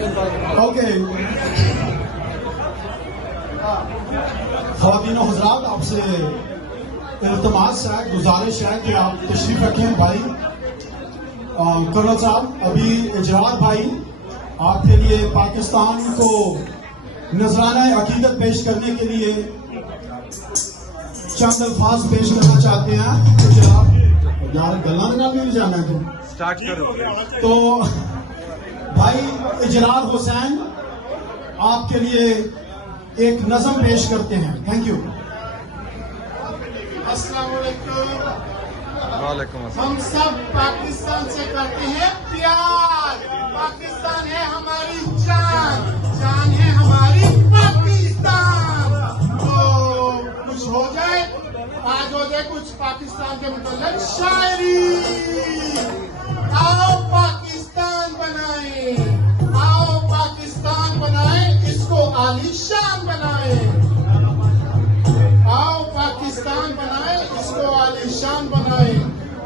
Okay خواتین و حضرات، آپ سے التماس ہے، گزارش ہے کہ آپ تشریف رکھیں بھائی. کرنل صاحب، ابھی جرار بھائی آپ کے لیے پاکستان کو نذرانہ عقیدت پیش کرنے کے لیے چند الفاظ پیش کرنا چاہتے ہیں. تو جناب یار گلا نگا بھی جانا ہے تو بھائی جرار حسین آپ کے لیے ایک نظم پیش کرتے ہیں. Thank you. السلام علیکم. وعلیکم السلام. ہم سب پاکستان سے کرتے ہیں پیار. پاکستان ہے ہماری جان، جان ہے ہماری پاکستان. تو کچھ ہو جائے، آج ہو جائے کچھ پاکستان کے متعلق شاعری. آؤ پاکستان بنائیں، آؤ پاکستان بنائیں، اس کو عالی شان بنائیں. آؤ پاکستان بنائیں، اس کو عالی شان بنائیں.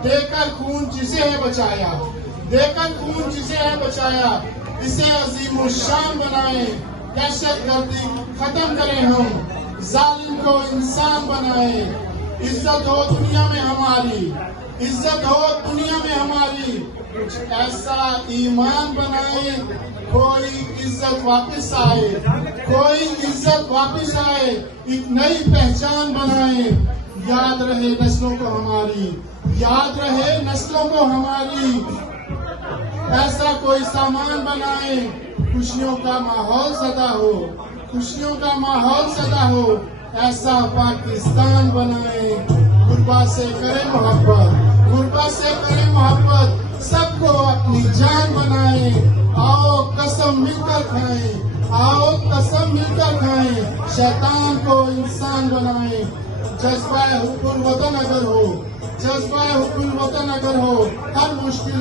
دے کر خون جسے ہے بچایا، دے کر خون جسے ہے بچایا، اسے عظیم الشان بنائیں. دہشتگردی ختم کریں ہم، ظالم کو انسان بنائیں. عزت ہو دنیا میں ہماری، عزت ہو دنیا میں ہماری. کچھ ایسا ایمان بنائیں، کوئی عزت واپس آئے، کوئی عزت واپس آئے. ایک نئی پہچان بنائیں. یاد رہے نسلوں کو ہماری، یاد رہے نسلوں کو ہماری. ایسا کوئی سامان بنائیں، خوشیوں کا ماحول زدہ ہو، خوشیوں کا ماحول زدہ ہو. ایسا پاکستان بنائیں. غربا سے کریں محبت، غربا سے کریں محبت، سب کو اپنی جان بنائیں. آؤ قسم مل کر کھائیں، آؤ قسم مل کر کھائیں. شیطاں کو انسان بنائیں. جذبہ حب الوطن اگر ہو، جذبہ حب الوطن اگر ہو، ہر مشکل